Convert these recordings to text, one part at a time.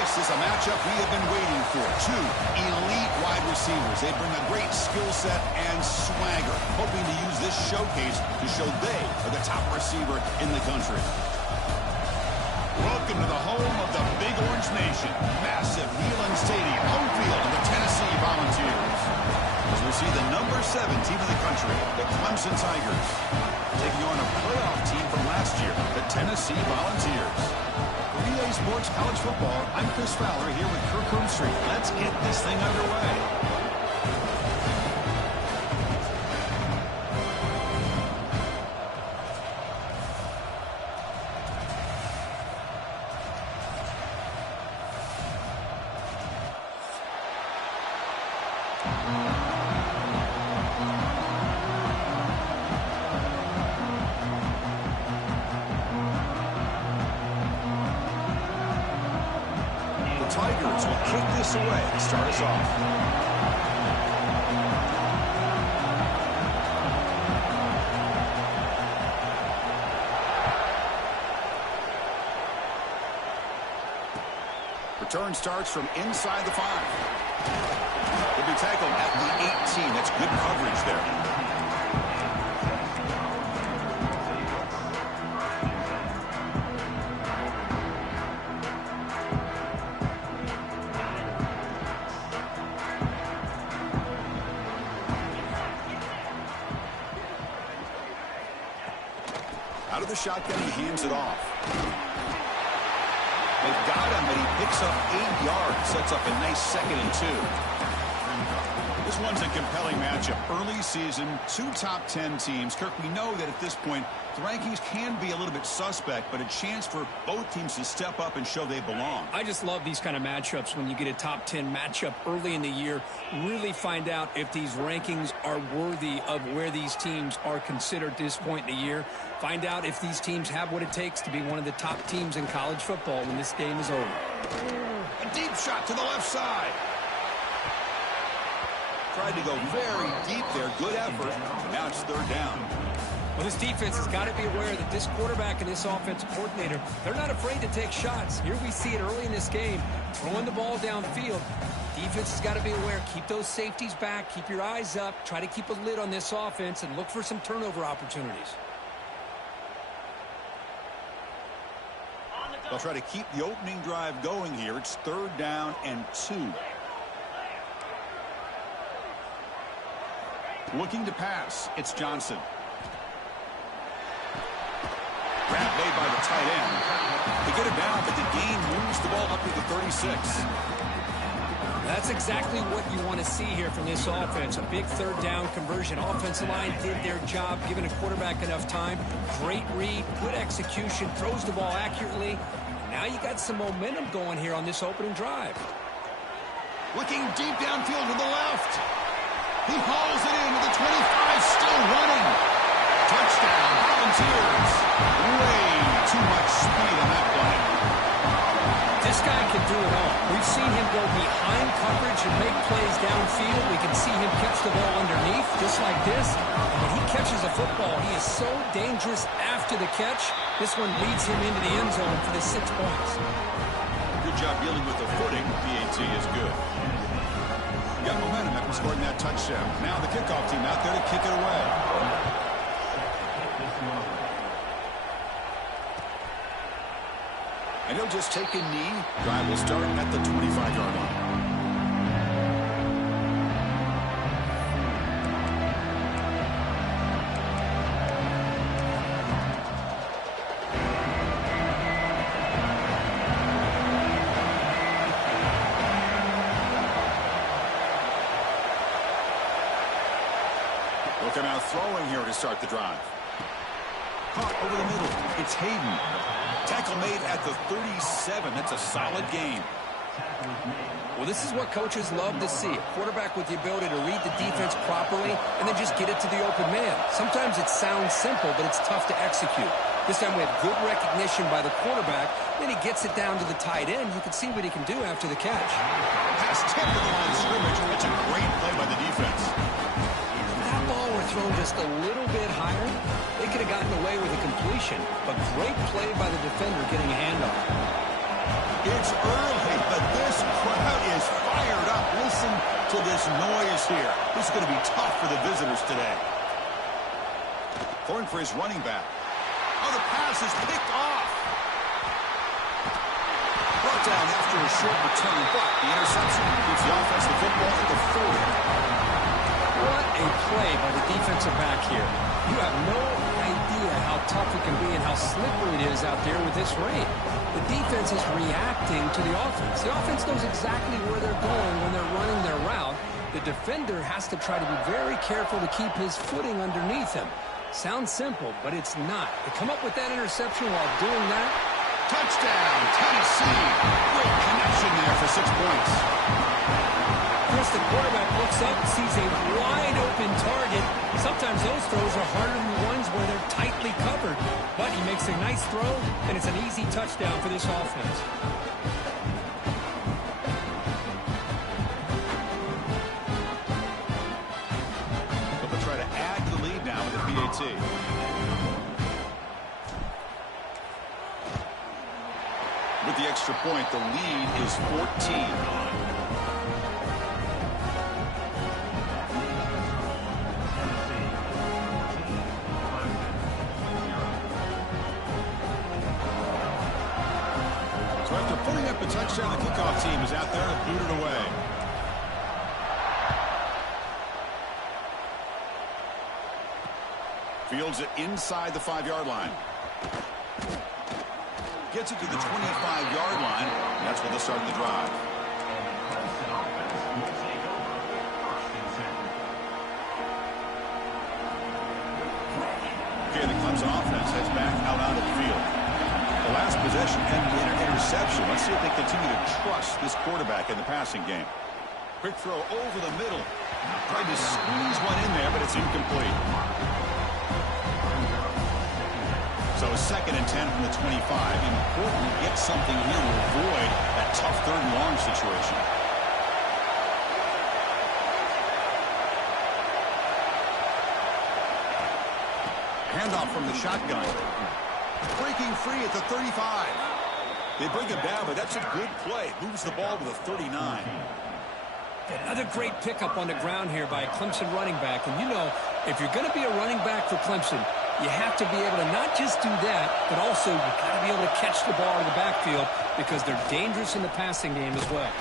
This is a matchup we have been waiting for. Two elite wide receivers. They bring a great skill set and swagger, hoping to use this showcase to show they are the top receiver in the country. Welcome to the home of the Big Orange Nation. Massive Neyland Stadium, home field of the Tennessee Volunteers. As we see the number 7 team in the country, the Clemson Tigers, taking on a playoff team from last year, the Tennessee Volunteers. For EA Sports College Football, I'm Chris Fowler here with Kirk Street. Let's get this thing underway. Tigers will kick this away to start us off. Return starts from inside the 5. He'll be tackled at the 18. That's good coverage there. Out of the shotgun, he hands it off. They've got him, but he picks up 8 yards. Sets up a nice 2nd and 2. This one's a compelling matchup. Early season, 2 top 10 teams. Kirk, we know that at this point, the rankings can be a little bit suspect, but a chance for both teams to step up and show they belong. I just love these kind of matchups when you get a top 10 matchup early in the year. Really find out if these rankings are worthy of where these teams are considered at this point in the year. Find out if these teams have what it takes to be one of the top teams in college football when this game is over. A deep shot to the left side. Tried to go very deep there. Good effort. Now it's 3rd down. Well, this defense has got to be aware that this quarterback and this offensive coordinator, they're not afraid to take shots. Here we see it early in this game, throwing the ball downfield. Defense has got to be aware. Keep those safeties back. Keep your eyes up. Try to keep a lid on this offense and look for some turnover opportunities. They'll try to keep the opening drive going here. It's 3rd down and 2. Looking to pass, it's Johnson. Grab made by the tight end. They get it down, but the gain moves the ball up to the 36. That's exactly what you want to see here from this offense. A big 3rd down conversion. Offensive line did their job, giving a quarterback enough time. Great read, good execution, throws the ball accurately. Now you got some momentum going here on this opening drive. Looking deep downfield to the left. He hauls it into the 25, still running. Touchdown, Volunteers. Way too much speed on that play. This guy can do it all. We've seen him go behind coverage and make plays downfield. We can see him catch the ball underneath, just like this. And when he catches a football, he is so dangerous after the catch. This one leads him into the end zone for the 6 points. Good job dealing with the footing. PAT is good. Got momentum after scoring that touchdown. Now the kickoff team out there to kick it away. And he'll just take a knee. Drive will start at the 25-yard line. Looking out throwing here to start the drive. Caught over the middle. It's Hayden. Tackle made at the 37. That's a solid gain. Well, this is what coaches love to see. A quarterback with the ability to read the defense properly and then just get it to the open man. Sometimes it sounds simple, but it's tough to execute. This time we have good recognition by the quarterback. Then he gets it down to the tight end. You can see what he can do after the catch. Pass 10 to the line of scrimmage. That's a great play by the defense. If that ball were thrown just a little bit higher, they could have gotten away with a completion. But great play by the defender getting a handoff. It's early, but this crowd is fired up. Listen to this noise here. This is going to be tough for the visitors today. Throwing for his running back. Oh, the pass is picked off. Brought down after a short return, but the interception keeps the offense the football at the 40. What a play by the defensive back here. You have no idea how tough it can be and how slippery it is out there with this rain. The defense is reacting to the offense. The offense knows exactly where they're going when they're running their route. The defender has to try to be very careful to keep his footing underneath him. Sounds simple, but it's not. To come up with that interception while doing that. Touchdown, Tennessee. Great connection there for 6 points. Chris, the quarterback looks up and sees a wide-open target. Sometimes those throws are harder than the ones where they're tightly covered. But he makes a nice throw, and it's an easy touchdown for this offense. They'll try to add to the lead now with the PAT. With the extra point, the lead is 14. So after putting up a touchdown, the kickoff team is out there to boot it away. Fields it inside the 5-yard line. Gets it to the 25-yard line. And that's where they'll start the drive. Okay, the Clemson offense heads back out onto the field. The last possession ended in an interception. Let's see if they continue to trust this quarterback in the passing game. Quick throw over the middle. Tried to squeeze one in there, but it's incomplete. So 2nd and 10 from the 25. Important to get something here to avoid that tough 3rd and long situation. Handoff from the shotgun. Breaking free at the 35. They bring him down, but that's a good play. Moves the ball to the 39. Another great pickup on the ground here by a Clemson running back. And you know, if you're going to be a running back for Clemson, you have to be able to not just do that, but also you've got to be able to catch the ball in the backfield because they're dangerous in the passing game as well.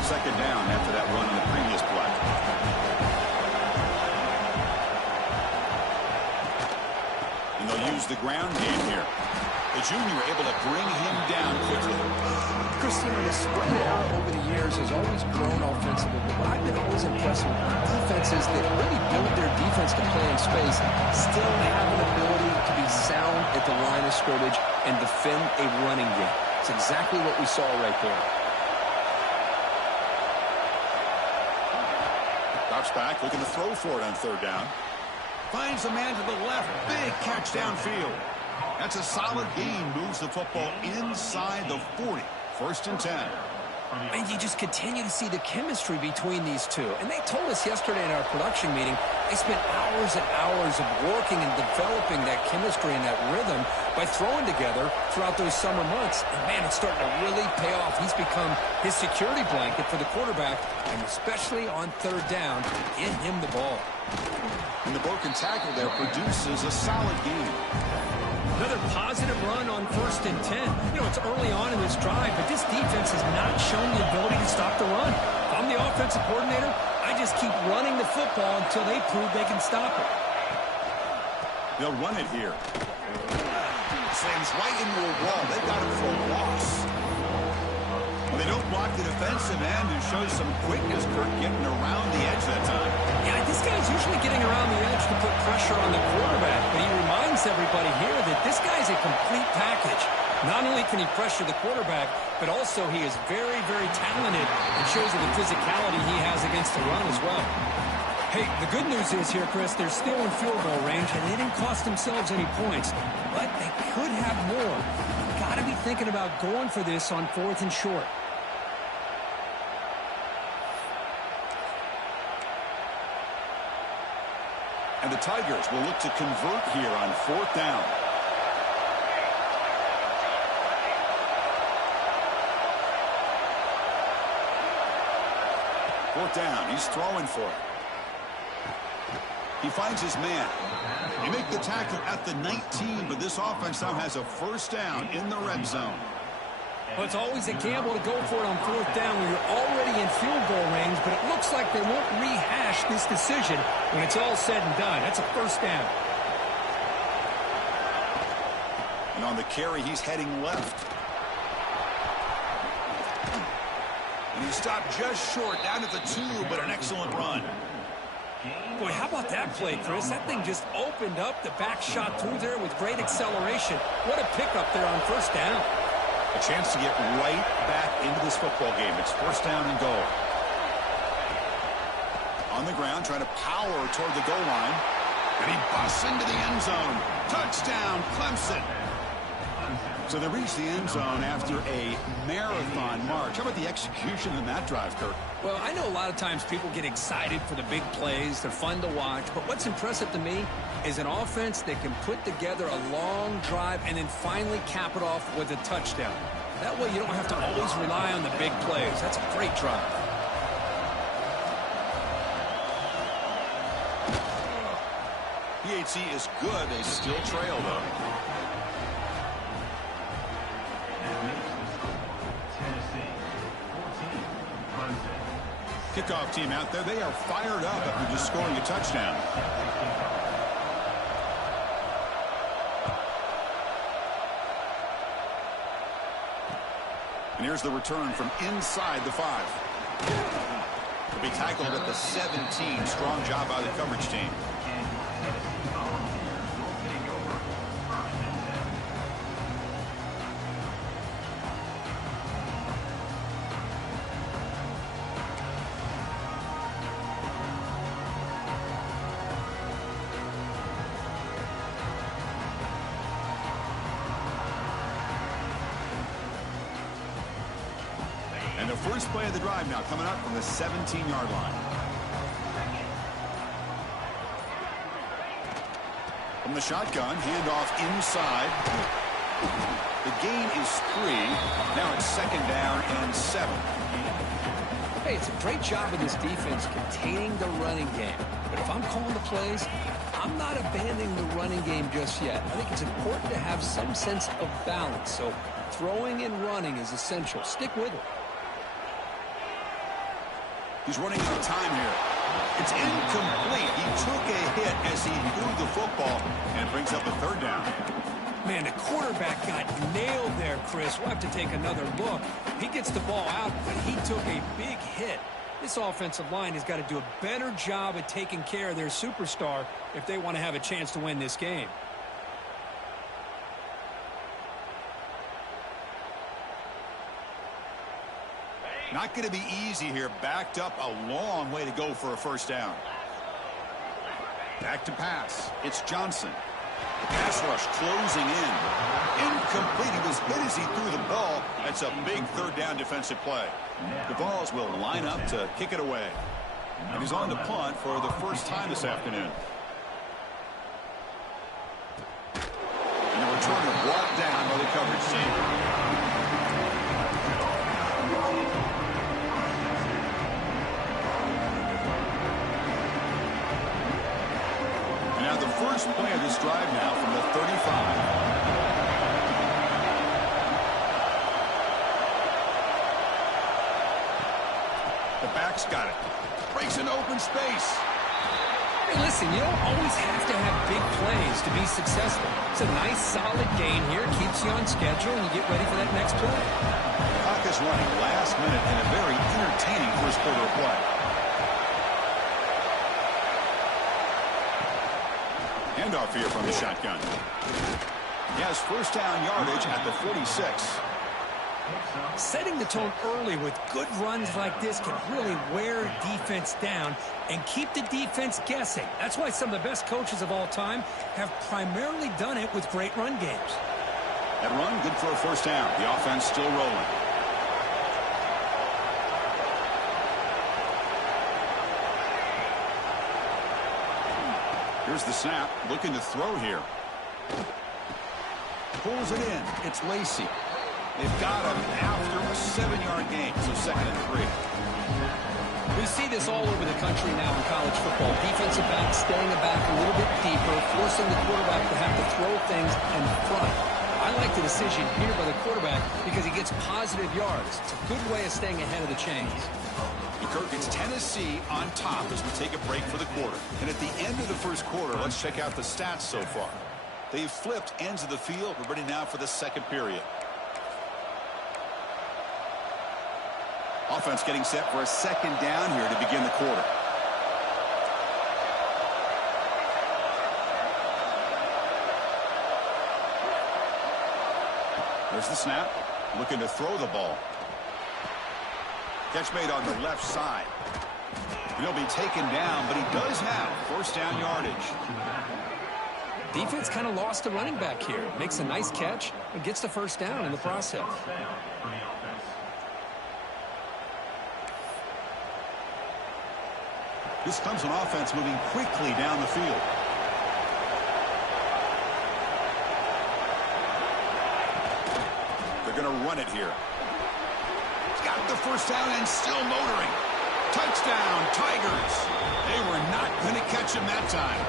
Second down after that run in the previous play. And they'll use the ground game here. The junior able to bring him down quickly. Christina, the spread out over the years has always grown offensively, but I've been always impressed with defenses that really build their defense to play in space, still have an ability to be sound at the line of scrimmage and defend a running game. It's exactly what we saw right there. Drops back, looking to throw for it on 3rd down. Finds a man to the left. Big catch downfield. That's a solid gain. Moves the football inside the 40. 1st and 10. And you just continue to see the chemistry between these two. And they told us yesterday in our production meeting, they spent hours and hours of working and developing that chemistry and that rhythm by throwing together throughout those summer months. And, man, it's starting to really pay off. He's become his security blanket for the quarterback, and especially on 3rd down, get him the ball. And the broken tackle there produces a solid gain. Another positive run on 1st and 10. You know, it's early on in this drive, but this defense has not shown the ability to stop the run. If I'm the offensive coordinator, I just keep running the football until they prove they can stop it. They'll run it here. Slams right into a wall. They've got him for a loss. They don't block the defensive end, who shows some quickness, Kirk, getting around the edge that time. Yeah, this guy's usually getting around the edge to put pressure on the quarterback, but he reminds everybody here that this guy's a complete package. Not only can he pressure the quarterback, but also he is very, very talented and shows the physicality he has against the run as well. Hey, the good news is here, Chris, they're still in field goal range, and they didn't cost themselves any points, but they could have more. Got to be thinking about going for this on 4th and short. the Tigers will look to convert here on 4th down. Fourth down, he's throwing for it. He finds his man. They make the tackle at the 19, but this offense now has a first down in the red zone. Well, it's always a gamble to go for it on 4th down when you're already in field goal range, but it looks like they won't rehash this decision when it's all said and done. That's a first down. And on the carry, he's heading left. And he stopped just short, down at the 2, but an excellent run. Boy, how about that play, Chris? That thing just opened up. The back shot through there with great acceleration. What a pickup there on first down. A chance to get right back into this football game. It's first down and goal. On the ground, trying to power toward the goal line. And he busts into the end zone. Touchdown, Clemson. So they reach the end zone after a marathon march. How about the execution in that drive, Kirk? Well, I know a lot of times people get excited for the big plays. They're fun to watch. But what's impressive to me is an offense that can put together a long drive and then finally cap it off with a touchdown. That way you don't have to always rely on the big plays. That's a great drive. PHC is good. They still trail, though. Kickoff team out there. They are fired up after just scoring a touchdown. And here's the return from inside the 5. He'll be tackled at the 17. Strong job by the coverage team. And the first play of the drive now coming up from the 17-yard line. From the shotgun, handoff inside. The gain is 3. Now it's 2nd down and 7. Hey, it's a great job of this defense containing the running game. But if I'm calling the plays, I'm not abandoning the running game just yet. I think it's important to have some sense of balance. So throwing and running is essential. Stick with it. He's running out of time here. It's incomplete. He took a hit as he threw the football, and it brings up a 3rd down. Man, the quarterback got nailed there, Chris. We'll have to take another look. He gets the ball out, but he took a big hit. This offensive line has got to do a better job at taking care of their superstar if they want to have a chance to win this game. Not going to be easy here. Backed up a long way to go for a first down. Back to pass. It's Johnson. The pass rush closing in. Incomplete. He was hit as he threw the ball. That's a big 3rd down defensive play. The Vols will line up to kick it away. And he's on the punt for the first time this afternoon. And the returner brought down by the coverage team. Now the first play of this drive now from the 35. The back's got it. Breaks an open space. Hey, listen, you don't always have to have big plays to be successful. It's a nice, solid gain here. Keeps you on schedule, and you get ready for that next play. Clock is running last minute in a very entertaining first quarter of play. Handoff here from the shotgun. He has first down yardage at the 46. Setting the tone early with good runs like this can really wear defense down and keep the defense guessing. That's why some of the best coaches of all time have primarily done it with great run games. That run, good for a first down. The offense still rolling. Here's the snap. Looking to throw here. Pulls it in. It's Lacey. They've got him after a 7-yard gain, so 2nd and 3. We see this all over the country now in college football. Defensive backs staying back a little bit deeper, forcing the quarterback to have to throw things in front. I like the decision here by the quarterback because he gets positive yards. It's a good way of staying ahead of the chains. Kirk, it's Tennessee on top as we take a break for the quarter. And at the end of the first quarter, let's check out the stats so far. They've flipped ends of the field. We're ready now for the second period. Offense getting set for a 2nd down here to begin the quarter. There's the snap. Looking to throw the ball. Catch made on the left side. He'll be taken down, but he does have 1st down yardage. Defense kind of lost the running back here. Makes a nice catch and gets the 1st down in the process. This Clemson offense moving quickly down the field. They're going to run it here. Got the 1st down and still motoring. Touchdown, Tigers. They were not going to catch him that time.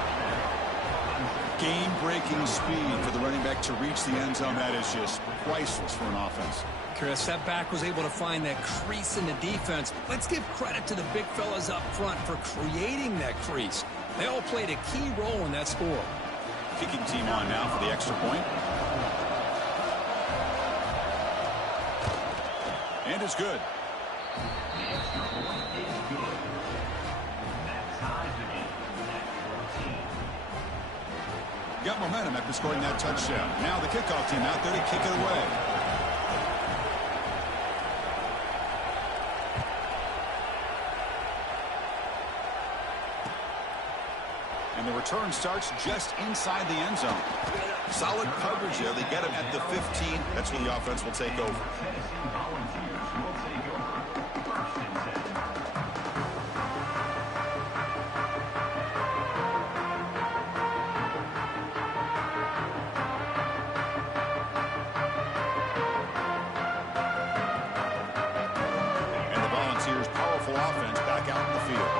Game-breaking speed for the running back to reach the end zone. That is just priceless for an offense. Chris, that back was able to find that crease in the defense. Let's give credit to the big fellas up front for creating that crease. They all played a key role in that score. Kicking team on now for the extra point. And it's good. Got momentum after scoring that touchdown. Now the kickoff team out there to kick it away. And the return starts just inside the end zone. Solid coverage there. They get him at the 15. That's where the offense will take over. Offense back out in the field.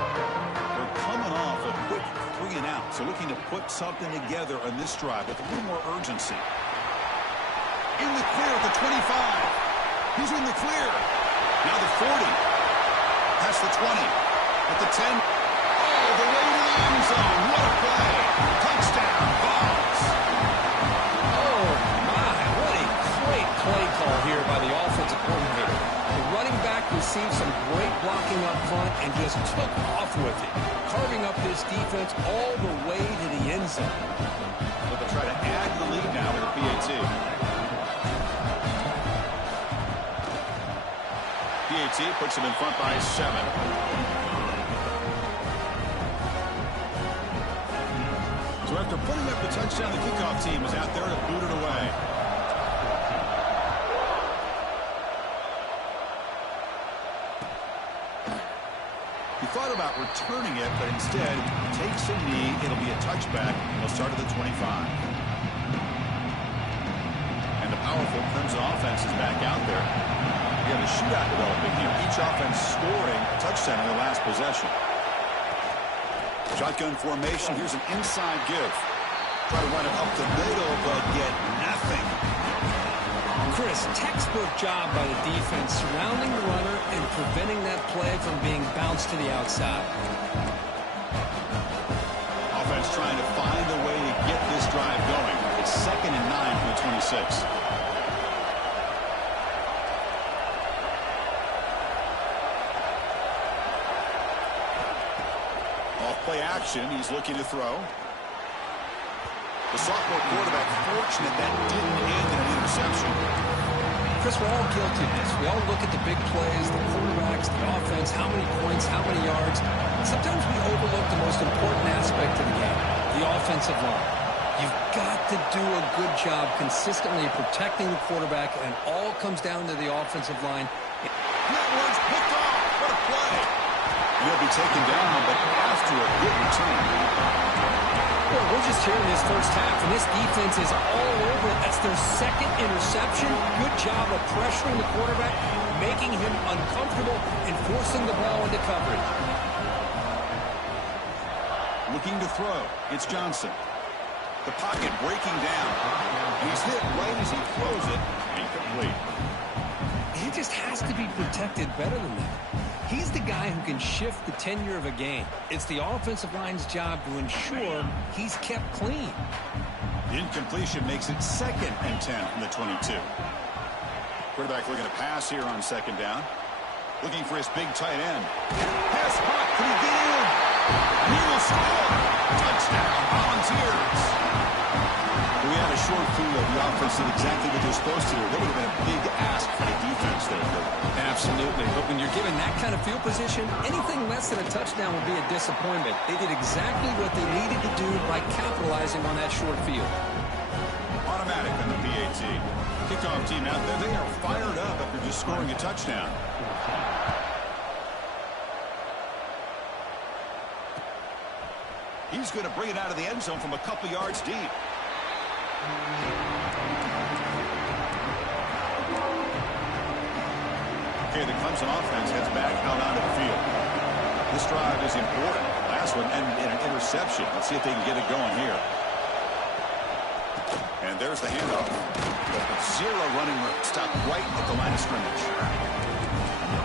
They're coming off a quick 3-and-out, so looking to put something together on this drive with a little more urgency. In the clear at the 25. He's in the clear. Now the 40. Past the 20. At the 10. Oh, the way to the end zone. What a play. Touchdown, Vols. Oh, my. What a great play call here by the offensive coordinator. The running back received some great blocking up front and just took off with it, carving up this defense all the way to the end zone. But they'll try to add to the lead now with a PAT. PAT puts them in front by 7. So after putting up the touchdown, the kickoff team is out there to boot it away. He thought about returning it, but instead takes a knee. It'll be a touchback. They'll start at the 25. And the powerful Clemson offense is back out there. You have a shootout developing here. Each offense scoring a touchdown in their last possession. Shotgun formation. Here's an inside give. Try to run it up the middle, but get nothing. Chris, textbook job by the defense surrounding the runner and preventing that play from being bounced to the outside. Offense trying to find a way to get this drive going. It's 2nd and 9 from the 26. Off play action. He's looking to throw. The sophomore quarterback fortunate that didn't end in an interception. Chris, we're all guilty of this. We all look at the big plays, the quarterbacks, the offense, how many points, how many yards. Sometimes we overlook the most important aspect of the game, the offensive line. You've got to do a good job consistently protecting the quarterback, and it all comes down to the offensive line. That one's picked off. What a play. He'll be taken down, but after a good return. Well, we're just here in this first half, and this defense is all over it. That's their second interception. Good job of pressuring the quarterback, making him uncomfortable, and forcing the ball into coverage. Looking to throw. It's Johnson. The pocket breaking down. He's hit right as he throws it. Incomplete. He just has to be protected better than that. He's the guy who can shift the tenure of a game. It's the offensive line's job to ensure he's kept clean. The incompletion makes it 2nd and 10 from the 22. Quarterback looking to pass here on 2nd down. Looking for his big tight end. Pass caught. Can he get in? He will score. Touchdown, Volunteers. We had a short field. The offense did exactly what they're supposed to do. That would have been a big ask for the defense there. Absolutely. But when you're given that kind of field position, anything less than a touchdown would be a disappointment. They did exactly what they needed to do by capitalizing on that short field. Automatic on the PAT. Kickoff team out there. They are fired up after just scoring a touchdown. He's going to bring it out of the end zone from a couple yards deep. Okay, the Clemson offense heads back out onto the field. This drive is important. Last one ended in an interception. Let's see if they can get it going here. And there's the handoff. Zero running room. Stopped right at the line of scrimmage.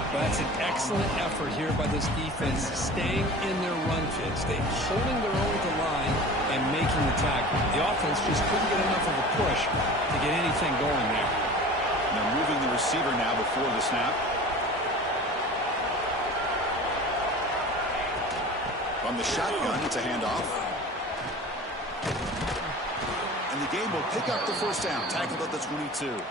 That's an excellent effort here by this defense, staying in their run fits. They're holding their own at the line and making the tackle. The offense just couldn't get enough of a push to get anything going there. They're moving the receiver now before the snap. From the shotgun, it's a handoff. And the game will pick up the first down. Tackled at the 22.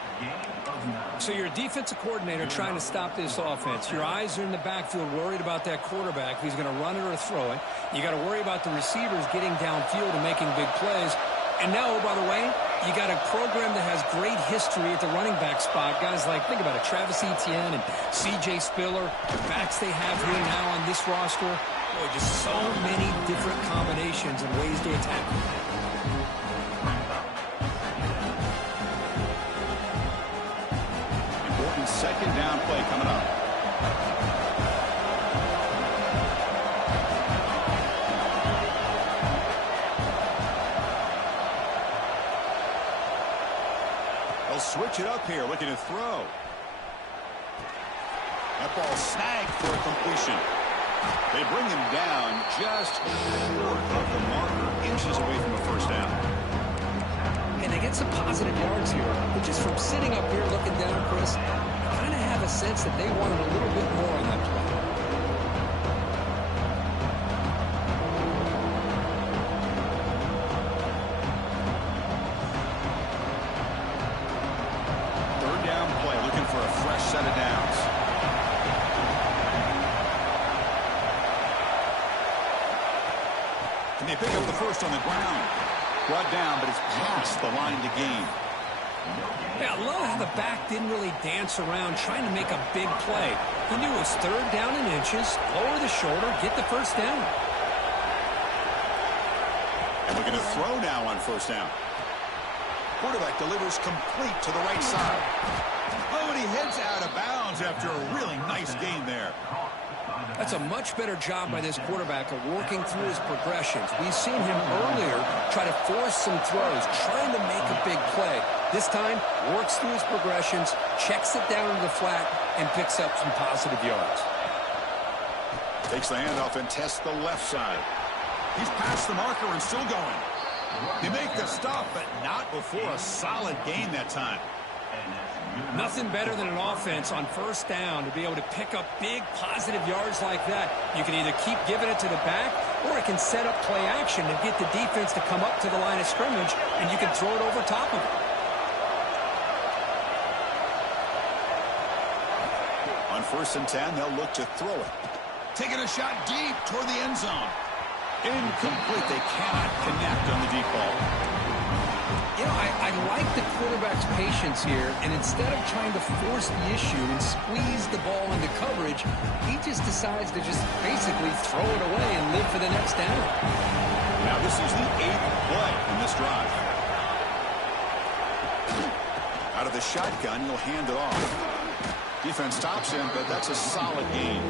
So you're a defensive coordinator trying to stop this offense. Your eyes are in the backfield worried about that quarterback, if he's going to run it or throw it. You got to worry about the receivers getting downfield and making big plays. And now, by the way, you got a program that has great history at the running back spot. Guys like, think about it, Travis Etienne and C.J. Spiller, the backs they have here now on this roster. Boy, just so many different combinations and ways to attack them. Second down play coming up. They'll switch it up here, looking to throw. That ball snagged for a completion. They bring him down just short of the marker, inches away from a first down. And they get some positive yards here, but just from sitting up here looking down, Chris, I kind of have a sense that they wanted a little bit more on that play. Third down play, looking for a fresh set of downs. And they pick up the first on the ground. Brought down, but it's past the line to gain. Yeah, I love how the back didn't really dance around trying to make a big play. He knew it was third down in inches, lower the shoulder, get the first down. And looking to throw now on first down. Quarterback delivers complete to the right side. Oh, and he heads out of bounds after a really nice gain there. That's a much better job by this quarterback of working through his progressions. We've seen him earlier try to force some throws, trying to make a big play. This time, works through his progressions, checks it down to the flat, and picks up some positive yards. Takes the handoff and tests the left side. He's past the marker and still going. They make the stop, but not before a solid gain that time. Nothing better than an offense on first down to be able to pick up big positive yards like that. You can either keep giving it to the back, or it can set up play action and get the defense to come up to the line of scrimmage, and you can throw it over top of it. On 1st and 10, they'll look to throw it. Taking a shot deep toward the end zone. Incomplete. They cannot connect on the deep ball. You know, I like the quarterback's patience here, and instead of trying to force the issue and squeeze the ball into coverage, he just decides to just basically throw it away and live for the next down. Now this is the 8th play in this drive. Out of the shotgun, he'll hand it off. Defense stops him, but that's a solid gain.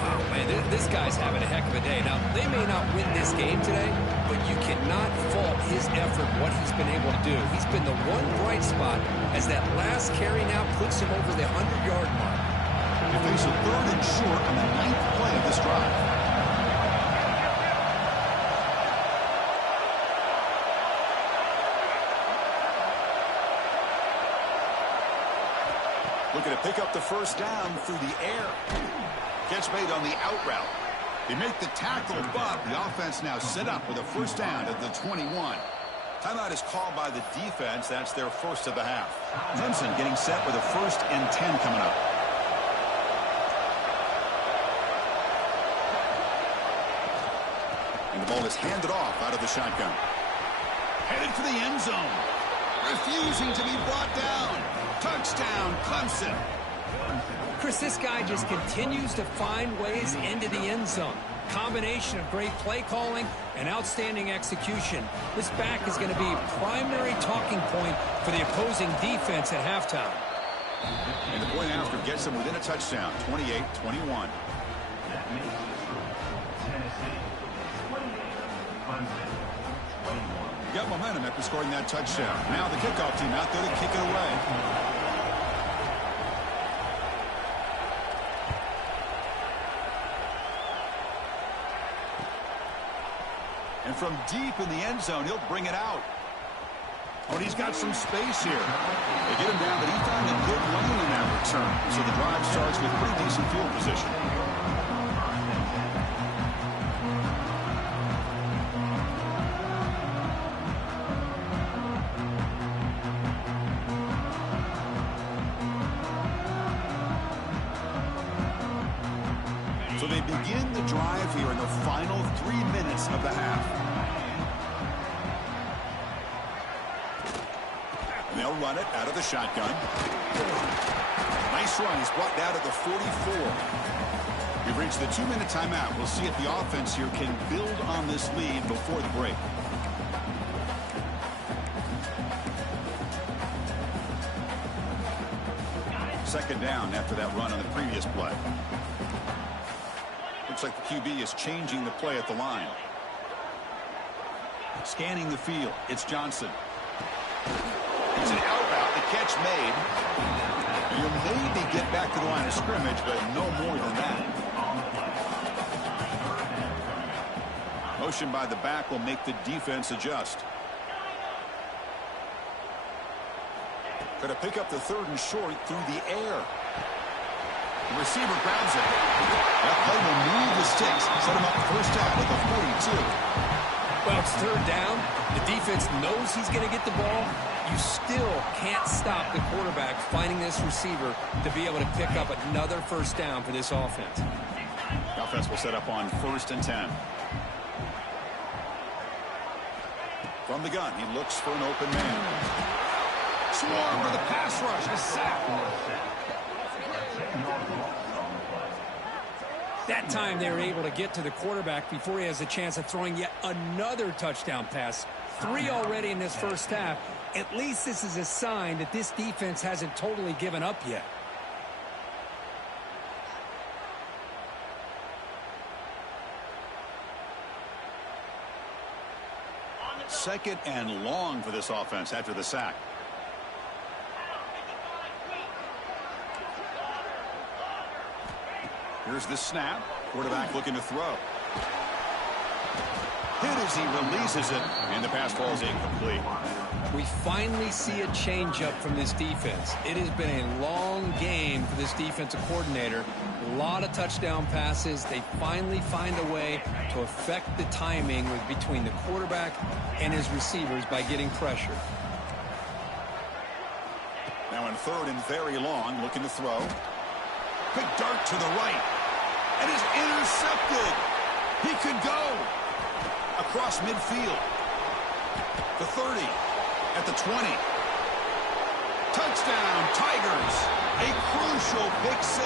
Wow, man, this guy's having a heck of a day. Now, they may not win this game today, but you cannot fault his effort, what he's been able to do. He's been the one bright spot as that last carry now puts him over the 100-yard mark. They face a 3rd and short on the 9th play of this drive. Looking to pick up the first down through the air. Catch made on the out route. They make the tackle, but the offense now set up with a first down at the 21. Timeout is called by the defense. That's their first of the half. Clemson getting set with a 1st and 10 coming up. And the ball is handed off out of the shotgun. Headed for the end zone. Refusing to be brought down. Touchdown, Clemson. Chris, this guy just continues to find ways into the end zone. Combination of great play calling and outstanding execution. This back is going to be a primary talking point for the opposing defense at halftime. And the point after gets them within a touchdown, 28-21. Got momentum after scoring that touchdown. Now the kickoff team out there to kick it away. And from deep in the end zone, he'll bring it out. Oh, and he's got some space here. They get him down, but he found a good lane in that return. So the drive starts with pretty decent field position. So they begin the drive here in the final 3 minutes of the half. And they'll run it out of the shotgun. Nice run. He's brought down at the 44. We've reached the 2-minute timeout. We'll see if the offense here can build on this lead before the break. Second down after that run on the previous play. Looks like the QB is changing the play at the line. Scanning the field. It's Johnson. He's an out route. The catch made. You'll maybe get back to the line of scrimmage, but no more than that. Motion by the back will make the defense adjust. Going to pick up the 3rd and short through the air. The receiver grabs it. That play will move the sticks. Set him up first down at the 42. Well, it's 3rd down. The defense knows he's going to get the ball. You still can't stop the quarterback finding this receiver to be able to pick up another first down for this offense. The offense will set up on 1st and 10. From the gun, he looks for an open man. Swarm with a pass rush. A sack. That time they were able to get to the quarterback before he has a chance of throwing yet another touchdown pass. 3 already in this first half. At least this is a sign that this defense hasn't totally given up yet. Second and long for this offense after the sack. Here's the snap. Quarterback looking to throw. Hit as he releases it, and the pass falls incomplete. We finally see a changeup from this defense. It has been a long game for this defensive coordinator. A lot of touchdown passes. They finally find a way to affect the timing between the quarterback and his receivers by getting pressure. Now in 3rd and very long, looking to throw. Big dart to the right. And is intercepted. He could go across midfield. The 30 at the 20. Touchdown, Tigers. A crucial pick-6.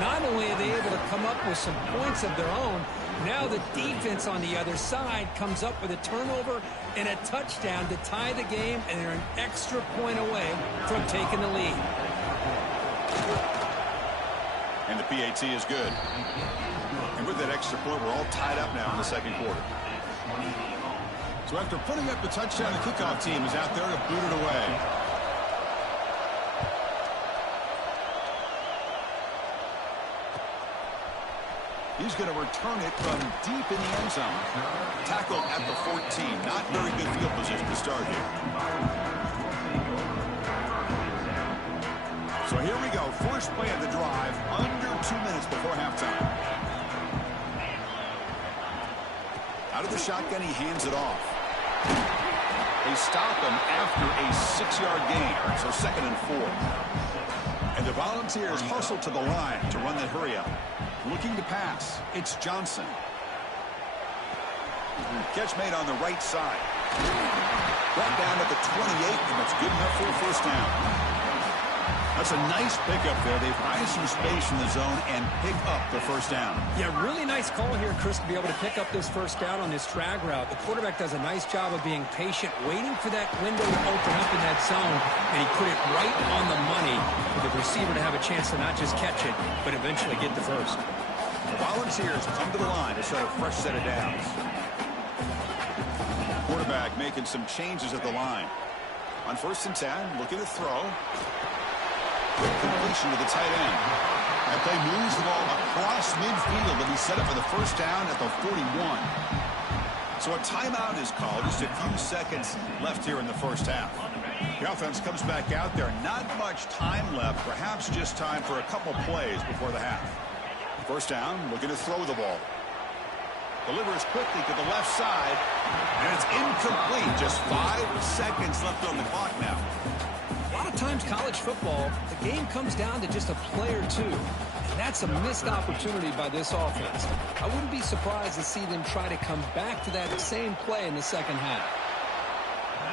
Not only are they able to come up with some points of their own, Now the defense on the other side comes up with a turnover and a touchdown to tie the game, and they're an extra point away from taking the lead. And the PAT is good. And with that extra point, we're all tied up now in the second quarter. So after putting up the touchdown, the kickoff team is out there to boot it away. He's going to return it from deep in the end zone. Tackled at the 14. Not very good field position to start here. So here we go. First play of the drive. Under 2 minutes before halftime. Out of the shotgun, he hands it off. They stop him after a 6-yard gain. So 2nd and 4. And the Volunteers hustle to the line to run that hurry up. Looking to pass. It's Johnson. Catch made on the right side. Brought down at the 28, and that's good enough for a first down. That's a nice pickup there. They find some space in the zone and pick up the first down. Yeah, really nice call here, Chris, to be able to pick up this first down on this drag route. The quarterback does a nice job of being patient, waiting for that window to open up in that zone, and he put it right on the money for the receiver to have a chance to not just catch it, but eventually get the first. The Volunteers come to the line to start a fresh set of downs. Quarterback making some changes at the line. On 1st and 10, looking to throw. Completion to the tight end. That play moves the ball across midfield, and he set up for the first down at the 41. So a timeout is called. Just a few seconds left here in the first half. The offense comes back out there. Not much time left. Perhaps just time for a couple plays before the half. First down, looking to throw the ball. Delivers quickly to the left side, and it's incomplete. Just 5 seconds left on the clock now. A lot of times college football, the game comes down to just a play or two. And that's a missed opportunity by this offense. I wouldn't be surprised to see them try to come back to that same play in the second half.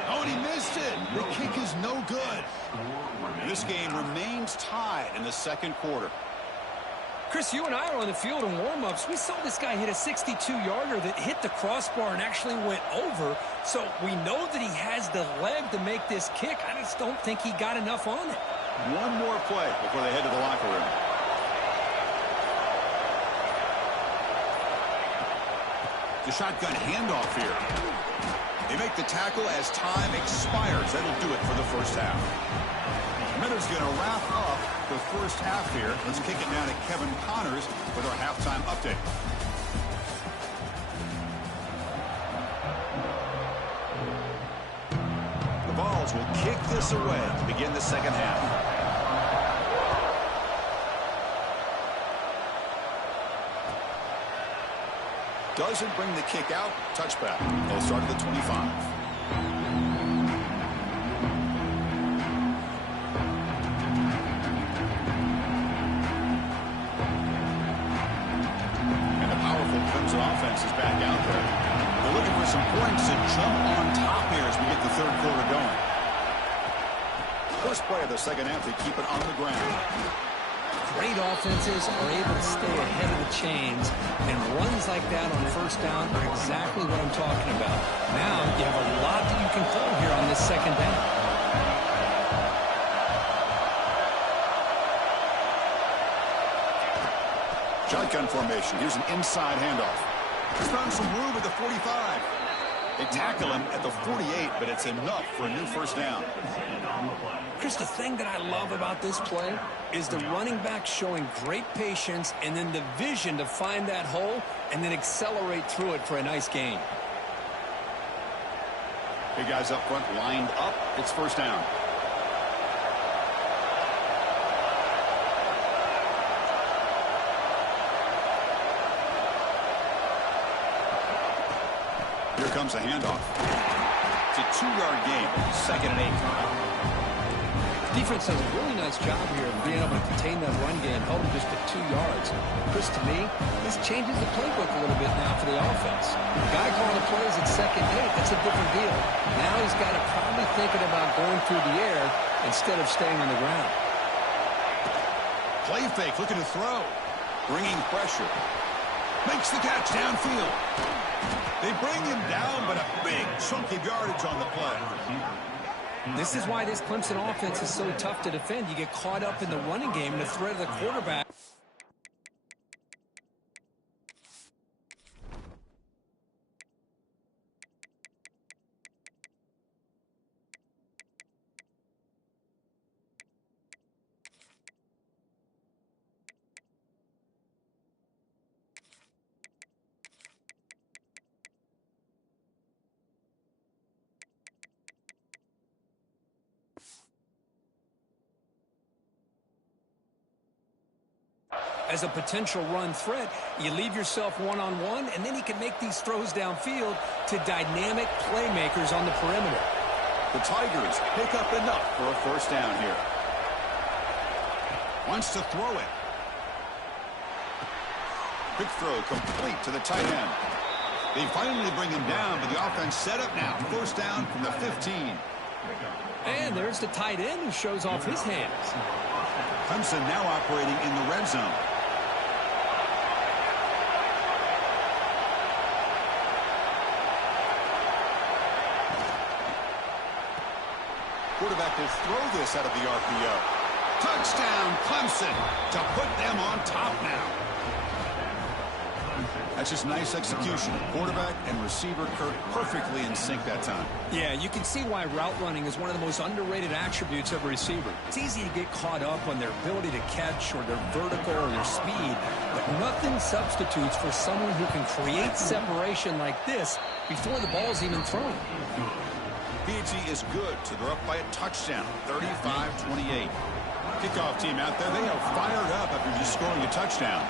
Oh, and he missed it. The kick is no good. This game remains tied in the second quarter. Chris, you and I are on the field in warm-ups. We saw this guy hit a 62-yarder that hit the crossbar and actually went over. So we know that he has the leg to make this kick. I just don't think he got enough on it. One more play before they head to the locker room. The shotgun handoff here. They make the tackle as time expires. That'll do it for the first half. Miller's going to wrap up the first half here. Let's kick it now to Kevin Connors with our halftime update. The Vols will kick this away to begin the second half. Doesn't bring the kick out. Touchback. They'll start at the 25. Clemson offense is back out there. They're looking for some points to jump on top here as we get the third quarter going. First play of the second half, they keep it on the ground. Great offenses are able to stay ahead of the chains, and runs like that on first down are exactly what I'm talking about. Now you have a lot that you can call here on this second down. Shotgun formation. Here's an inside handoff. He's found some room at the 45. They tackle him at the 48, but it's enough for a new first down. Chris, the thing that I love about this play is the running back showing great patience and then the vision to find that hole and then accelerate through it for a nice gain. Big guys up front lined up. It's first down. Here comes a handoff. It's a 2-yard gain. 2nd and 8. Defense does a really nice job here of being able to contain that run game, held him just at 2 yards. Chris, to me, this changes the playbook a little bit now for the offense. The guy calling the plays at 2nd and 8, that's a different deal. Now he's got to probably thinking about going through the air instead of staying on the ground. Play fake, looking to throw. Bringing pressure. Makes the catch downfield. They bring him down, but a big chunk of yardage on the play. This is why this Clemson offense is so tough to defend. You get caught up in the running game and the threat of the quarterback. As a potential run threat, you leave yourself one-on-one, and then he can make these throws downfield to dynamic playmakers on the perimeter. The Tigers pick up enough for a first down here. Wants to throw it. Quick throw complete to the tight end. They finally bring him down, but the offense set up now. First down from the 15. And there's the tight end who shows off his hands. Clemson now operating in the red zone. Quarterback will throw this out of the RPO. Touchdown, Clemson, to put them on top now. That's just nice execution. Quarterback and receiver Kirk perfectly in sync that time. Yeah, you can see why route running is one of the most underrated attributes of a receiver. It's easy to get caught up on their ability to catch or their vertical or their speed, but nothing substitutes for someone who can create separation like this before the ball's even thrown. PG is good, so they're up by a touchdown, 35-28. Kickoff team out there, they are fired up after just scoring a touchdown.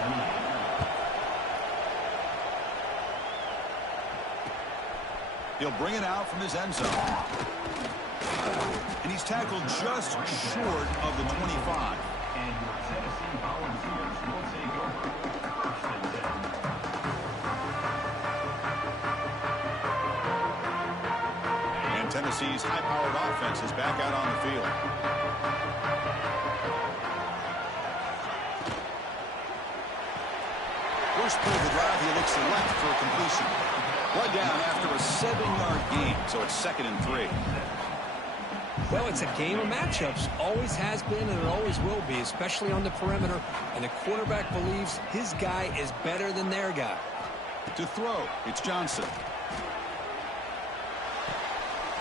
He'll bring it out from his end zone. And he's tackled just short of the 25. And Tennessee's high-powered offense is back out on the field. First play of the drive, he looks left for a completion. One down after a 7-yard gain, so it's 2nd and 3. Well, it's a game of matchups. Always has been and it always will be, especially on the perimeter. And the quarterback believes his guy is better than their guy. To throw, it's Johnson.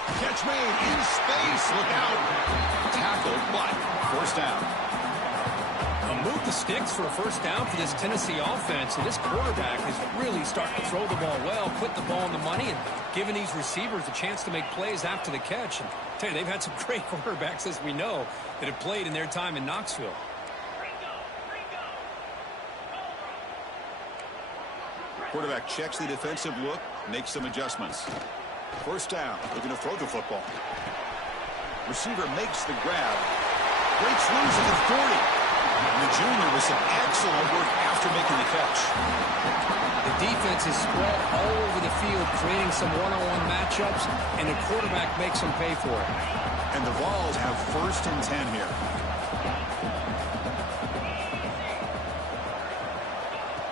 Catch made in space. Look out. Tackled, but first down. Move the sticks for a first down for this Tennessee offense. And this quarterback is really starting to throw the ball well, put the ball on the money, and giving these receivers a chance to make plays after the catch. And I tell you, they've had some great quarterbacks, as we know, that have played in their time in Knoxville. Quarterback checks the defensive look, makes some adjustments. First down, looking to throw the football. Receiver makes the grab. Breaks loose at the 40. And the junior with some excellent work after making the catch. The defense is spread all over the field, creating some one-on-one matchups, and the quarterback makes them pay for it. And the Vols have 1st and 10 here.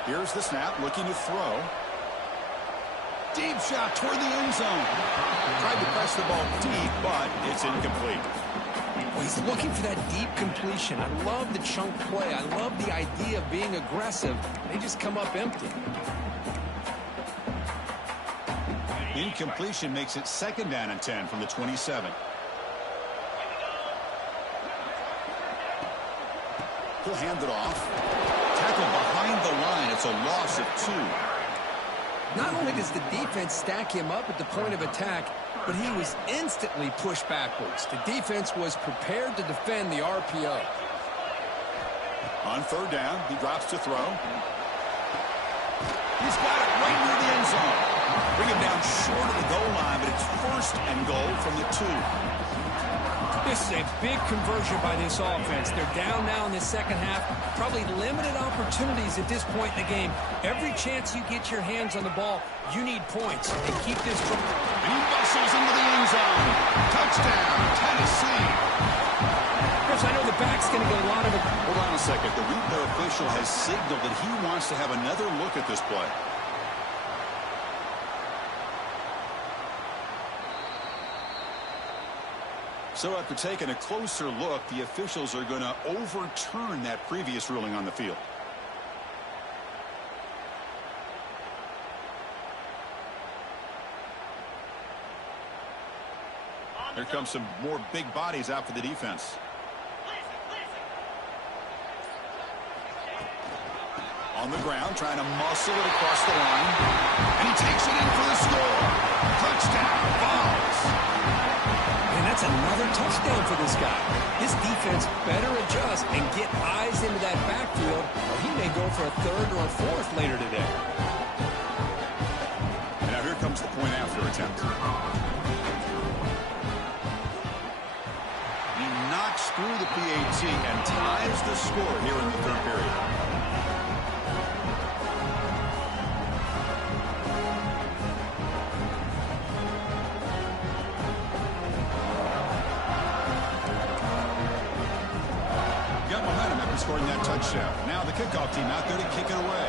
Here's the snap, looking to throw. Deep shot toward the end zone. Tried to press the ball deep, but it's incomplete. Well, he's looking for that deep completion. I love the chunk play. I love the idea of being aggressive. They just come up empty. Incompletion makes it 2nd down and 10 from the 27. He'll hand it off. Tackle behind the line. It's a loss of 2. Not only does the defense stack him up at the point of attack, but he was instantly pushed backwards. The defense was prepared to defend the RPO. On 3rd down, he drops to throw. He's got it right near the end zone. Bring him down short of the goal line, but it's 1st and goal from the 2. This is a big conversion by this offense. They're down now in the second half. Probably limited opportunities at this point in the game. Every chance you get your hands on the ball, you need points. And keep this from... And he bustles into the end zone. Touchdown, Tennessee. Chris, I know the back's going to get a lot of it. Hold on a second. The replay official has signaled that he wants to have another look at this play. So after taking a closer look, the officials are going to overturn that previous ruling on the field. Here comes some more big bodies out for the defense. On the ground, trying to muscle it across the line. And he takes it in for the score. Touchdown, Vols. And that's another touchdown for this guy. His defense better adjust and get eyes into that backfield, or he may go for a third or a fourth later today. And now here comes the point after attempt. He knocks through the PAT and ties the score here in the third period. Scoring that touchdown. Now the kickoff team out there to kick it away.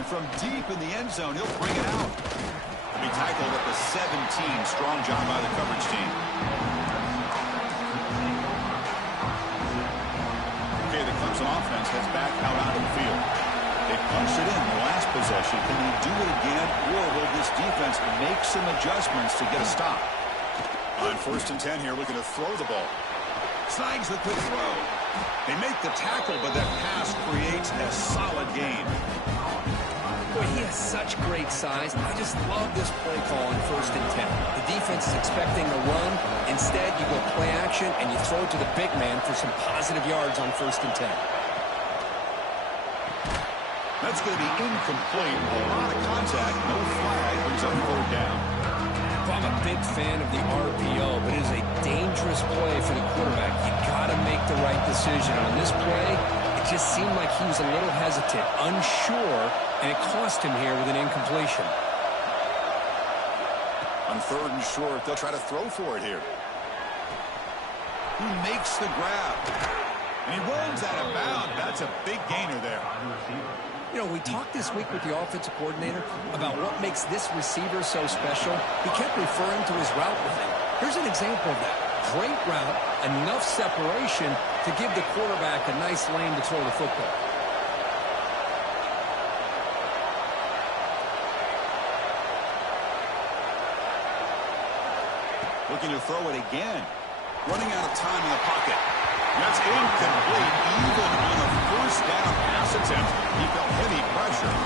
And from deep in the end zone, he'll bring it out. He tackled at the 17. Strong job by the coverage team. Okay, the Clemson offense heads back out onto the field. They punched it in the last possession. Can they do it again, or will this defense make some adjustments to get a stop? On 1st and 10 here, looking to throw the ball. Snags the quick throw. They make the tackle, but that pass creates a solid gain. Boy, he has such great size. I just love this play call on 1st and 10. The defense is expecting a run. Instead, you go play action, and you throw it to the big man for some positive yards on 1st and 10. That's going to be incomplete. A lot of contact. No flag. Brings up 4th down. I'm a big fan of the RPO, but it is a dangerous play for the quarterback. You got to make the right decision. On this play, it just seemed like he was a little hesitant, unsure, and it cost him here with an incompletion. On 3rd and short, they'll try to throw for it here. He makes the grab. And he runs out of bounds. That's a big gainer there. You know, we talked this week with the offensive coordinator about what makes this receiver so special. He kept referring to his route running. Here's an example of that. Great route, enough separation to give the quarterback a nice lane to throw the football. Looking to throw it again. Running out of time in the pocket. That's incomplete, even on a 1st down pass attempt. He felt heavy pressure.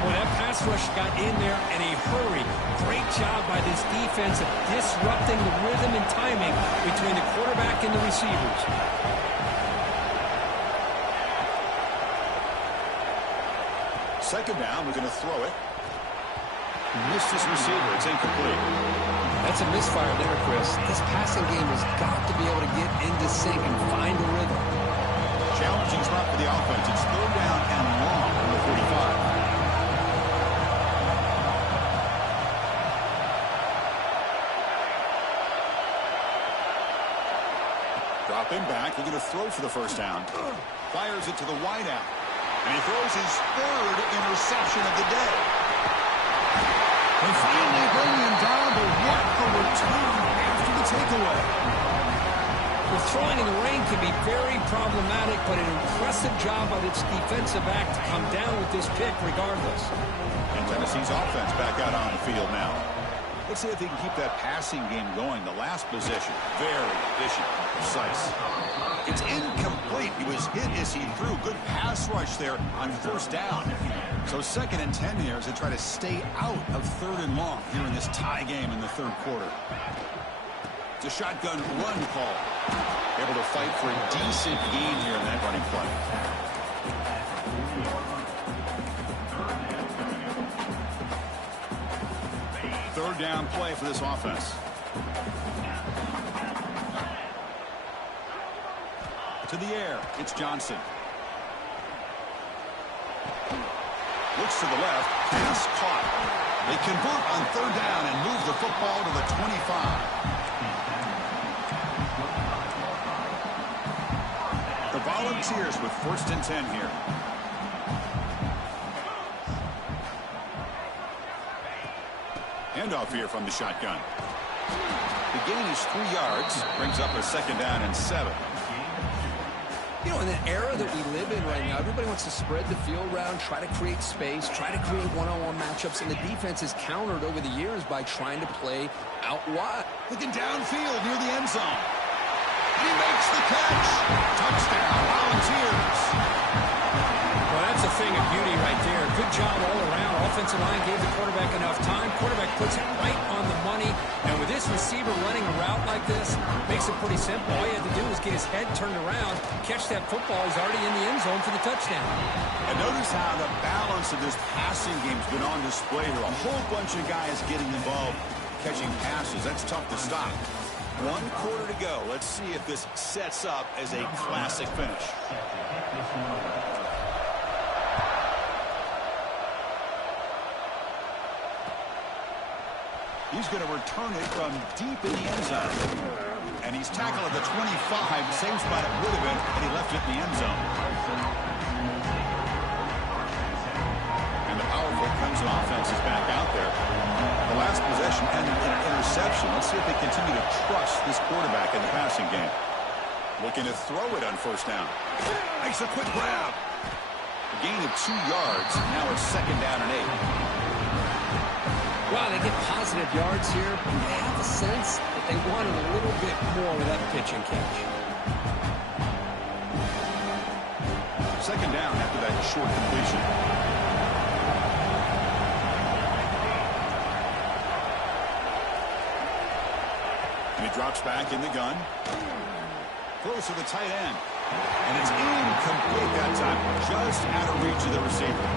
Well, that pass rush got in there in a hurry. Great job by this defense of disrupting the rhythm and timing between the quarterback and the receivers. Second down, we're going to throw it. Missed his receiver. It's incomplete. That's a misfire there, Chris. This passing game has got to be able to get into sync and find a rhythm. Challenging spot for the offense. It's 3rd down and long on the 45. Dropping back. We're going to throw for the 1st down. Fires it to the wideout. And he throws his 3rd interception of the day. They finally bring him down, but what a return after the takeaway. Well, throwing in the rain can be very problematic, but an impressive job by its defensive back to come down with this pick regardless. And Tennessee's offense back out on the field now. Let's see if they can keep that passing game going. The last possession, very efficient, precise. It's incomplete. He was hit as he threw. Good pass rush there on 1st down. So 2nd and 10 here as they try to stay out of 3rd and long here in this tie game in the 3rd quarter. It's a shotgun run call. Able to fight for a decent gain here in that running play. Third down play for this offense. To the air, it's Johnson. Looks to the left, pass caught. They convert on third down and move the football to the 25. The Volunteers with 1st and 10 here. Handoff here from the shotgun. The gain is 3 yards. Brings up a 2nd down and 7. You know, in the era that we live in right now, everybody wants to spread the field around, try to create space, try to create one-on-one matchups, and the defense has countered over the years by trying to play out wide. Looking downfield near the end zone. He makes the catch. Touchdown, Volunteers. Well, that's a thing of beauty right there. Good job all around. Offensive line gave the quarterback enough time. Quarterback puts it right on the money. And with this receiver running a route like this, makes it pretty simple. All he had to do was get his head turned around, catch that football. He's already in the end zone for the touchdown. And notice how the balance of this passing game's been on display here. A whole bunch of guys getting involved, catching passes. That's tough to stop. 1 quarter to go. Let's see if this sets up as a classic finish. He's going to return it from deep in the end zone. And he's tackled at the 25, same spot it would have been, and he left it in the end zone. And the powerful Clemson offense is back out there. The last possession ended in an interception. Let's see if they continue to trust this quarterback in the passing game. Looking to throw it on 1st down. Makes a quick grab. A gain of 2 yards. Now it's 2nd down and 8. Wow, they get positive yards here, but you have a sense that they wanted a little bit more with that pitch and catch. 2nd down after that short completion. And he drops back in the gun. Throws to the tight end. And it's incomplete that time. Just out of reach of the receiver.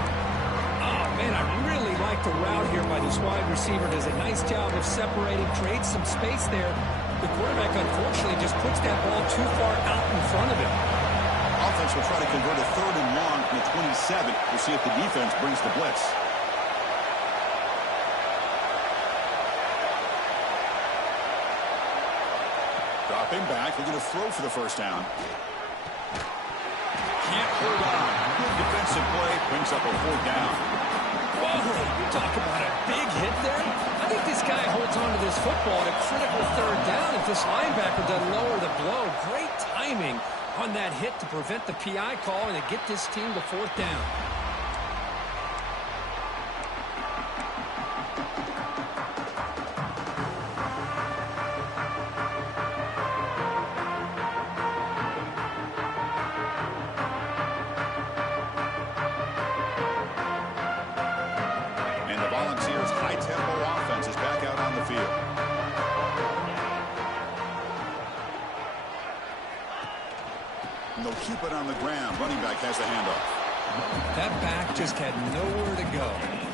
Oh, man, I really like the route here by this wide receiver. Does a nice job of separating, creates some space there. The quarterback, unfortunately, just puts that ball too far out in front of him. Offense will try to convert a 3rd and long from the 27. We'll see if the defense brings the blitz. Dropping back, looking to throw for the 1st down. Can't hold on. Good defensive play, brings up a 4th down. Whoa, you talk about a big hit there. I think this guy holds on to this football at a critical 3rd down. If this linebacker doesn't lower the blow, great timing on that hit to prevent the PI call and to get this team to 4th down. And they'll keep it on the ground. Running back has the handoff. That back just had nowhere to go.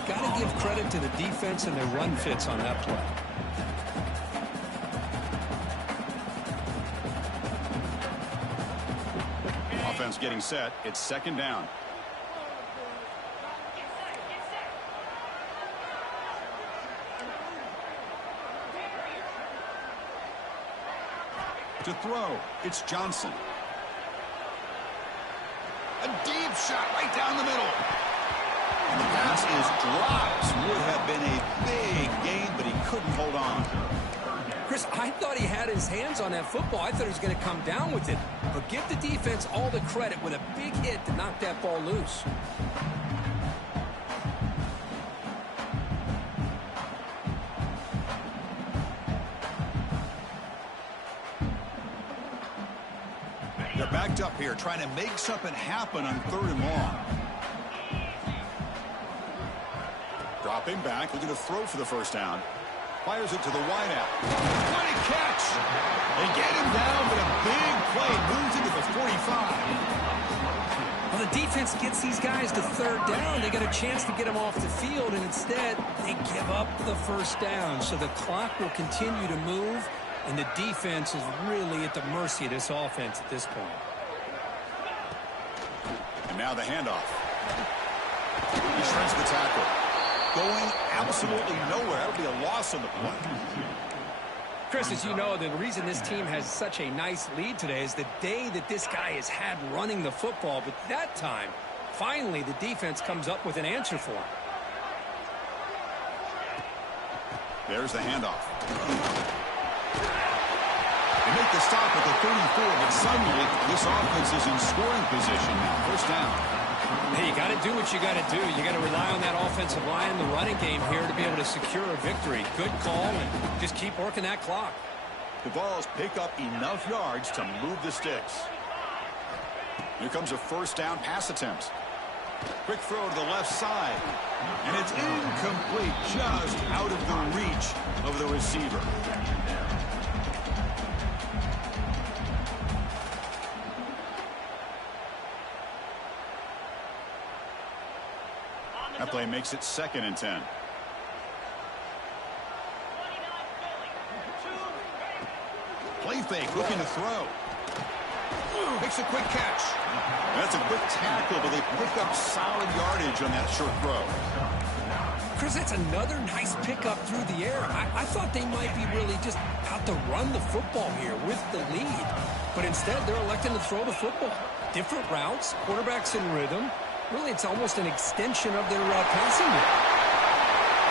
Got to give credit to the defense and their run fits on that play. Offense getting set. It's 2nd down. To throw, it's Johnson. A deep shot right down the middle. And the pass is dropped. Would have been a big gain, but he couldn't hold on. Chris, I thought he had his hands on that football. I thought he was going to come down with it. But give the defense all the credit with a big hit to knock that ball loose. They're backed up here, trying to make something happen on 3rd and long. Dropping back, looking to throw for the 1st down. Fires it to the wideout. What a catch! They get him down, but a big play moves into the 45. Well, the defense gets these guys to 3rd down. They got a chance to get them off the field, and instead, they give up the 1st down. So the clock will continue to move, and the defense is really at the mercy of this offense at this point. And now the handoff. He shreds the tackle. going absolutely nowhere. That would be a loss on the play. Chris, as you know, the reason this team has such a nice lead today is the day that this guy has had running the football. But that time, finally, the defense comes up with an answer for him. There's the handoff. They make the stop at the 34, but suddenly this offense is in scoring position now. First down. Hey, you got to do what you got to do. You got to rely on that offensive line in the running game here to be able to secure a victory. Good call, and just keep working that clock. The Vols pick up enough yards to move the sticks. Here comes a first down pass attempt. Quick throw to the left side. And it's incomplete, just out of the reach of the receiver. That play makes it 2nd and 10. Play fake, looking to throw. Makes a quick catch. That's a quick tackle, but they pick up solid yardage on that short throw. Chris, that's another nice pickup through the air. I thought they might be really just out to run the football here with the lead. But instead, they're electing to throw the football. Different routes, quarterbacks in rhythm. Really, it's almost an extension of their passing game.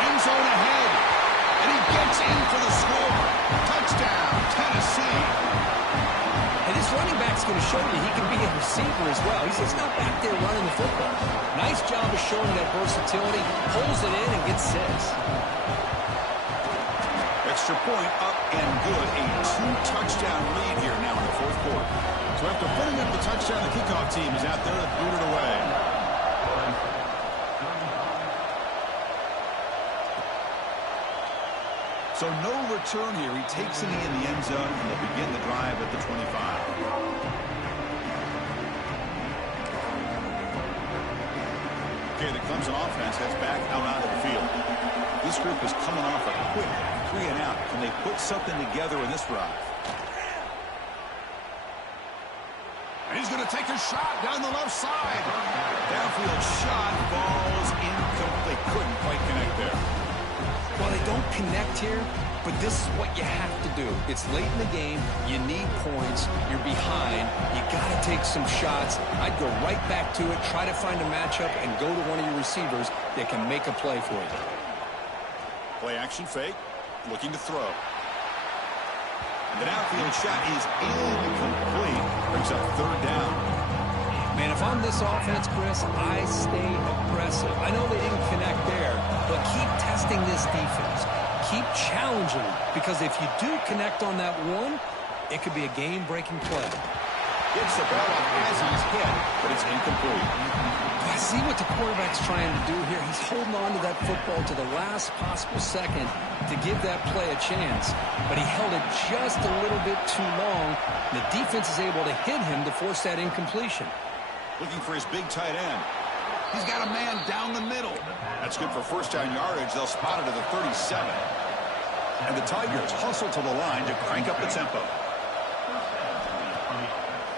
End zone ahead. And he gets in for the score. Touchdown, Tennessee. And this running back's going to show you he can be a receiver as well. He's just not back there running the football. Nice job of showing that versatility. Pulls it in and gets 6. Extra point up and good. A 2-touchdown lead here now in the 4th quarter. So after putting up the touchdown, the kickoff team is out there to boot it away. So no return here. He takes it in the end zone, and they'll begin the drive at the 25. Okay, the Clemson offense heads back out onto the field. This group is coming off a quick 3-and-out. Can they put something together in this drive? And he's going to take a shot down the left side. Downfield shot falls incomplete. Couldn't quite connect there. Well, they don't connect here, but this is what you have to do. It's late in the game. You need points. You're behind. You got to take some shots. I'd go right back to it, try to find a matchup, and go to one of your receivers that can make a play for you. Play action fake, looking to throw. The downfield shot is incomplete. Brings up 3rd down. Man, if I'm this offense, Chris, I stay aggressive. I know they didn't connect there, but keep testing this defense. Keep challenging them, because if you do connect on that one, it could be a game-breaking play. Gets the ball up as he's hit, but it's incomplete. I see what the quarterback's trying to do here. He's holding on to that football to the last possible second to give that play a chance, but he held it just a little bit too long. The defense is able to hit him to force that incompletion. Looking for his big tight end. He's got a man down the middle. That's good for first down yardage. They'll spot it at the 37. And the Tigers hustle to the line to crank up the tempo.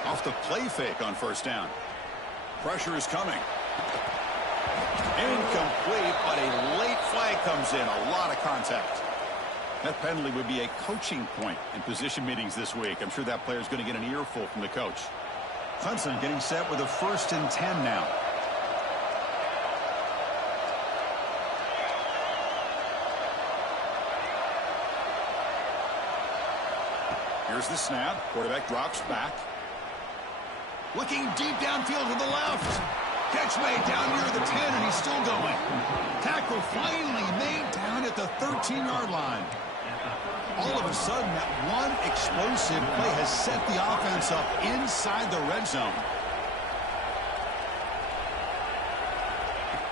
Off the play fake on first down. Pressure is coming. Incomplete, but a late flag comes in. A lot of contact. That penalty would be a coaching point in position meetings this week. I'm sure that player is going to get an earful from the coach. Clemson getting set with a 1st and 10 now. Here's the snap. Quarterback drops back. Looking deep downfield to the left. Catch made down near the 10, and he's still going. Tackle finally made down at the 13-yard line. All of a sudden, that one explosive play has set the offense up inside the red zone.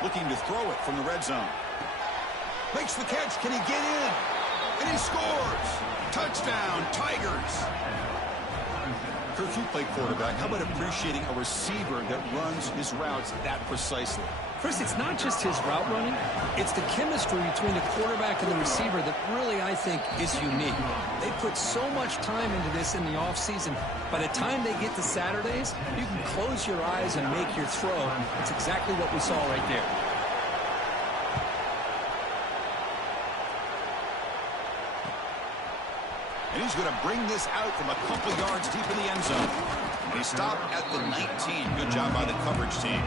Looking to throw it from the red zone. Makes the catch. Can he get in? And he scores. Touchdown, Tigers. Kirk, you play quarterback. How about appreciating a receiver that runs his routes that precisely? Chris, it's not just his route running. It's the chemistry between the quarterback and the receiver that really, I think, is unique. They put so much time into this in the offseason. By the time they get to Saturdays, you can close your eyes and make your throw. It's exactly what we saw right there. He's going to bring this out from a couple yards deep in the end zone. They stop at the 19. Good job by the coverage team.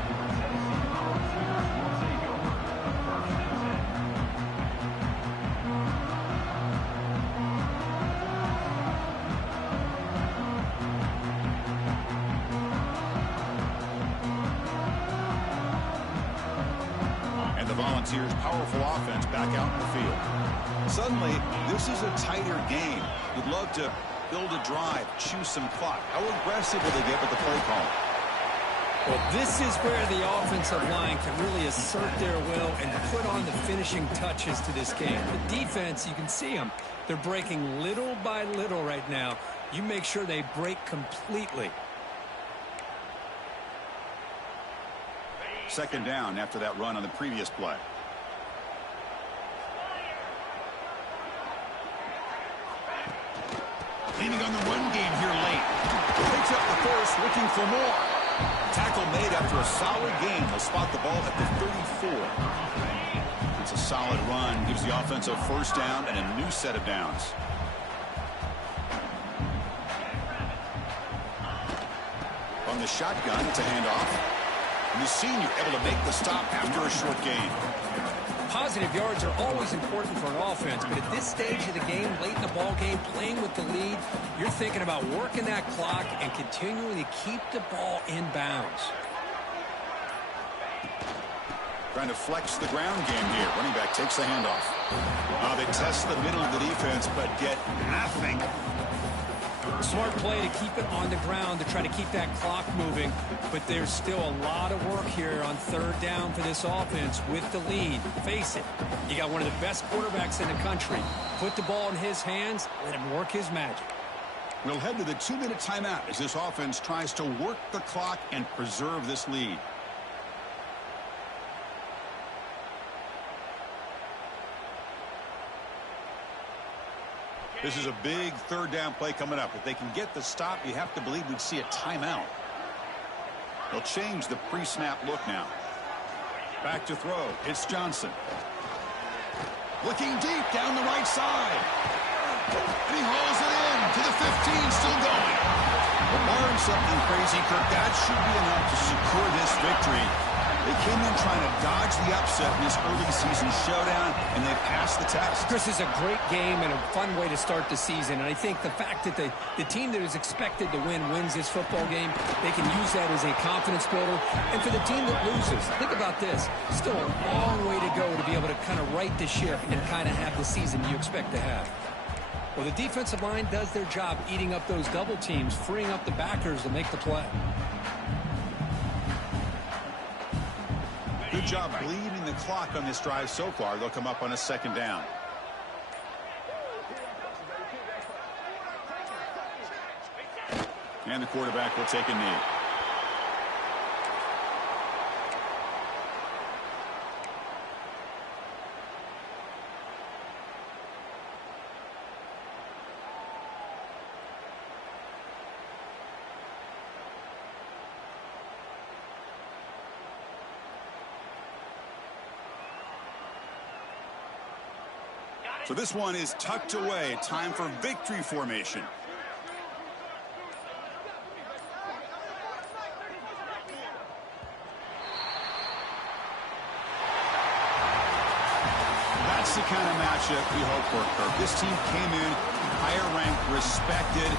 Volunteers' powerful offense back out in the field. Suddenly, this is a tighter game. You'd love to build a drive, choose some clock. How aggressive will they get with the play call? Well, this is where the offensive line can really assert their will and put on the finishing touches to this game. The defense, you can see them. They're breaking little by little right now. You make sure they break completely. Second down after that run on the previous play. Leaning on the run game here late. Picks up the first, looking for more. Tackle made after a solid game. They'll spot the ball at the 34. It's a solid run. Gives the offense a first down and a new set of downs. From the shotgun, it's a handoff. And the senior able to make the stop after a short gain. Positive yards are always important for an offense, but at this stage of the game, late in the ball game, playing with the lead, you're thinking about working that clock and continuing to keep the ball in bounds. Trying to flex the ground game here. Running back takes the handoff. They test the middle of the defense, but get nothing. Smart play to keep it on the ground to try to keep that clock moving, but there's still a lot of work here on third down for this offense with the lead. Face it, you got one of the best quarterbacks in the country. Put the ball in his hands, let him work his magic. We'll head to the 2-minute timeout as this offense tries to work the clock and preserve this lead. This is a big third down play coming up. If they can get the stop, you have to believe we'd see a timeout. They'll change the pre-snap look now. Back to throw. It's Johnson. Looking deep down the right side. And he hauls it in to the 15, still going. But barring something crazy, Kirk, that should be enough to secure this victory. They came in trying to dodge the upset in this early season showdown, and they passed the test. Chris, is a great game and a fun way to start the season. And I think the fact that the team that is expected to win wins this football game, they can use that as a confidence builder. And for the team that loses, think about this. Still a long way to go to be able to kind of right the ship and kind of have the season you expect to have. Well, the defensive line does their job eating up those double teams, freeing up the backers to make the play. Good job bleeding the clock on this drive so far. They'll come up on a second down. And the quarterback will take a knee. So this one is tucked away. Time for victory formation. That's the kind of matchup we hope for, Kirk. This team came in higher ranked, respected.